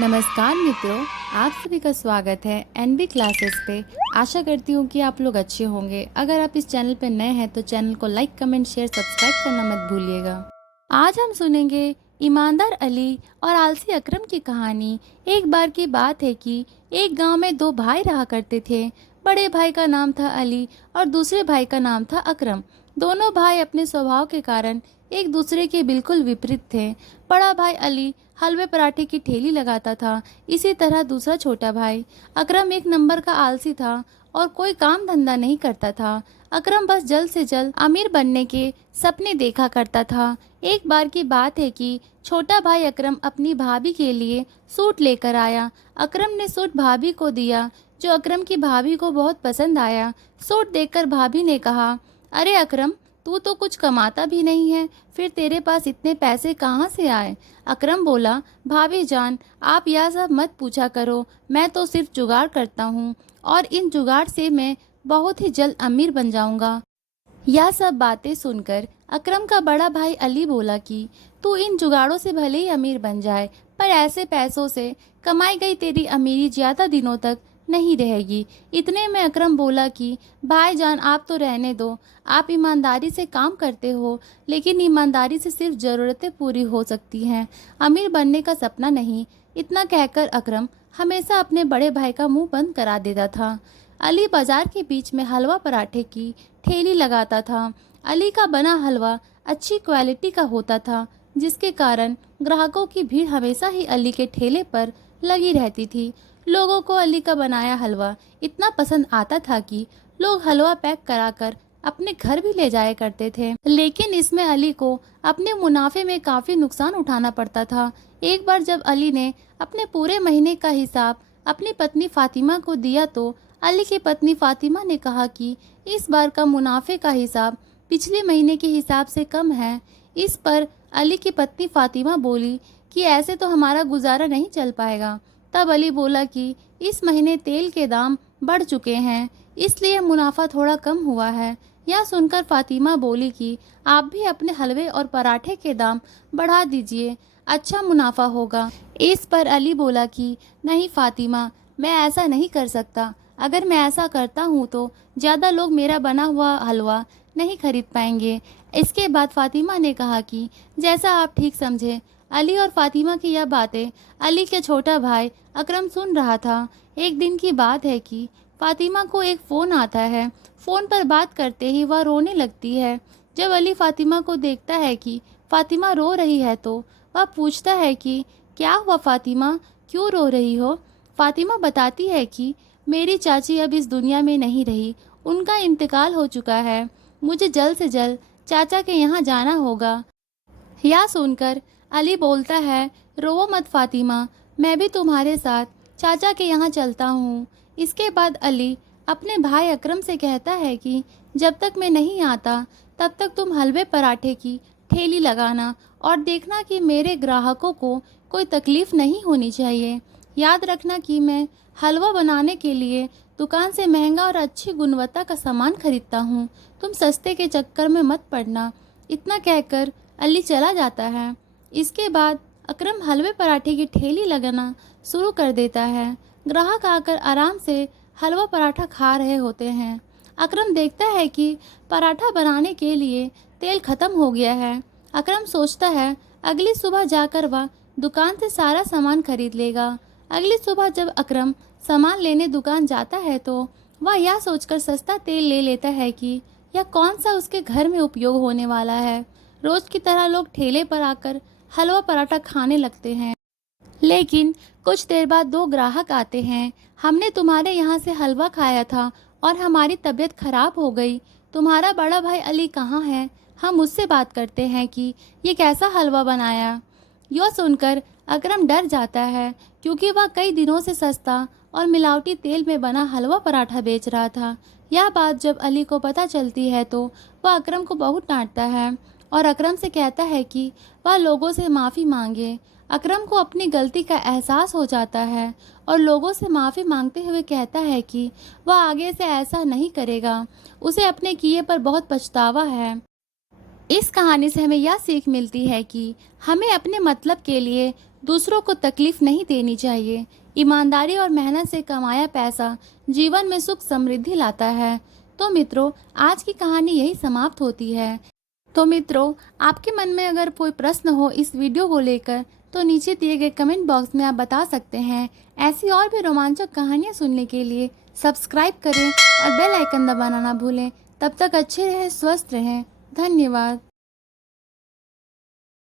नमस्कार मित्रों, आप सभी का स्वागत है एनबी क्लासेस पे। आशा करती हूँ कि आप लोग अच्छे होंगे। अगर आप इस चैनल पे नए हैं तो चैनल को लाइक, कमेंट, शेयर, सब्सक्राइब करना मत भूलिएगा। आज हम सुनेंगे ईमानदार अली और आलसी अकरम की कहानी। एक बार की बात है कि एक गांव में दो भाई रहा करते थे। बड़े भाई का नाम था अली और दूसरे भाई का नाम था अकरम। दोनों भाई अपने स्वभाव के कारण एक दूसरे के बिल्कुल विपरीत थे। बड़ा भाई अली हलवे पराठे की ठेली लगाता था। इसी तरह दूसरा छोटा भाई अकरम एक नंबर का आलसी था और कोई काम धंधा नहीं करता था। अकरम बस जल्द से जल्द अमीर बनने के सपने देखा करता था। एक बार की बात है कि छोटा भाई अकरम अपनी भाभी के लिए सूट लेकर आया। अकरम ने सूट भाभी को दिया, जो अकरम की भाभी को बहुत पसंद आया। सूट देखकर भाभी ने कहा, अरे अकरम, तू तो कुछ कमाता भी नहीं है, फिर तेरे पास इतने पैसे कहाँ से आए? अकरम बोला, भाभी जान, आप यह सब मत पूछा करो, मैं तो सिर्फ जुगाड़ करता हूँ और इन जुगाड़ से मैं बहुत ही जल्द अमीर बन जाऊंगा। यह सब बातें सुनकर अकरम का बड़ा भाई अली बोला कि तू इन जुगाड़ों से भले ही अमीर बन जाए, पर ऐसे पैसों से कमाई गई तेरी अमीरी ज्यादा दिनों तक नहीं रहेगी। इतने में अकरम बोला कि भाईजान, आप तो रहने दो, आप ईमानदारी से काम करते हो, लेकिन ईमानदारी से सिर्फ ज़रूरतें पूरी हो सकती हैं, अमीर बनने का सपना नहीं। इतना कहकर अकरम हमेशा अपने बड़े भाई का मुंह बंद करा देता था। अली बाजार के बीच में हलवा पराठे की ठेली लगाता था। अली का बना हलवा अच्छी क्वालिटी का होता था, जिसके कारण ग्राहकों की भीड़ हमेशा ही अली के ठेले पर लगी रहती थी। लोगों को अली का बनाया हलवा इतना पसंद आता था कि लोग हलवा पैक कराकर अपने घर भी ले जाया करते थे। लेकिन इसमें अली को अपने मुनाफे में काफी नुकसान उठाना पड़ता था। एक बार जब अली ने अपने पूरे महीने का हिसाब अपनी पत्नी फातिमा को दिया तो अली की पत्नी फातिमा ने कहा कि इस बार का मुनाफे का हिसाब पिछले महीने के हिसाब से कम है। इस पर अली की पत्नी फातिमा बोली कि ऐसे तो हमारा गुजारा नहीं चल पाएगा। तब अली बोला कि इस महीने तेल के दाम बढ़ चुके हैं, इसलिए मुनाफा थोड़ा कम हुआ है। यह सुनकर फातिमा बोली कि आप भी अपने हलवे और पराठे के दाम बढ़ा दीजिए, अच्छा मुनाफा होगा। इस पर अली बोला कि नहीं फातिमा, मैं ऐसा नहीं कर सकता। अगर मैं ऐसा करता हूँ तो ज़्यादा लोग मेरा बना हुआ हलवा नहीं खरीद पाएंगे। इसके बाद फातिमा ने कहा कि जैसा आप ठीक समझे। अली और फातिमा की यह बातें अली के छोटा भाई अकरम सुन रहा था। एक दिन की बात है कि फातिमा को एक फ़ोन आता है। फ़ोन पर बात करते ही वह रोने लगती है। जब अली फातिमा को देखता है कि फातिमा रो रही है तो वह पूछता है कि क्या हुआ फातिमा, क्यों रो रही हो? फातिमा बताती है कि मेरी चाची अब इस दुनिया में नहीं रही, उनका इंतकाल हो चुका है। मुझे जल्द से जल्द चाचा के यहाँ जाना होगा। यह सुनकर अली बोलता है, रो मत फातिमा, मैं भी तुम्हारे साथ चाचा के यहाँ चलता हूँ। इसके बाद अली अपने भाई अकरम से कहता है कि जब तक मैं नहीं आता तब तक तुम हलवे पराठे की ठेली लगाना और देखना कि मेरे ग्राहकों को कोई तकलीफ़ नहीं होनी चाहिए। याद रखना कि मैं हलवा बनाने के लिए दुकान से महंगा और अच्छी गुणवत्ता का सामान खरीदता हूँ, तुम सस्ते के चक्कर में मत पड़ना। इतना कहकर अली चला जाता है। इसके बाद अकरम हलवे पराठे की ठेली लगाना शुरू कर देता है। ग्राहक आकर आराम से हलवा पराठा खा रहे होते हैं। अकरम देखता है कि पराठा बनाने के लिए तेल खत्म हो गया है। अकरम सोचता है अगली सुबह जाकर वह दुकान से सारा सामान खरीद लेगा। अगली सुबह जब अकरम सामान लेने दुकान जाता है तो वह यह सोचकर सस्ता तेल ले लेता है कि यह कौन सा उसके घर में उपयोग होने वाला है। रोज की तरह लोग ठेले पर आकर हलवा पराठा खाने लगते हैं। लेकिन कुछ देर बाद दो ग्राहक आते हैं। हमने तुम्हारे यहाँ से हलवा खाया था और हमारी तबीयत खराब हो गई। तुम्हारा बड़ा भाई अली कहाँ है? हम उससे बात करते हैं कि ये कैसा हलवा बनाया। यह सुनकर अकरम डर जाता है, क्योंकि वह कई दिनों से सस्ता और मिलावटी तेल में बना हलवा पराठा बेच रहा था। यह बात जब अली को पता चलती है तो वह अकरम को बहुत डांटता है और अकरम से कहता है कि वह लोगों से माफ़ी मांगे। अकरम को अपनी गलती का एहसास हो जाता है और लोगों से माफ़ी मांगते हुए कहता है कि वह आगे से ऐसा नहीं करेगा। उसे अपने किए पर बहुत पछतावा है। इस कहानी से हमें यह सीख मिलती है कि हमें अपने मतलब के लिए दूसरों को तकलीफ नहीं देनी चाहिए। ईमानदारी और मेहनत से कमाया पैसा जीवन में सुख समृद्धि लाता है। तो मित्रों, आज की कहानी यही समाप्त होती है। तो मित्रों, आपके मन में अगर कोई प्रश्न हो इस वीडियो को लेकर तो नीचे दिए गए कमेंट बॉक्स में आप बता सकते हैं। ऐसी और भी रोमांचक कहानियाँ सुनने के लिए सब्सक्राइब करें और बेल आइकन दबाना ना भूलें। तब तक अच्छे रहें, स्वस्थ रहें। धन्यवाद।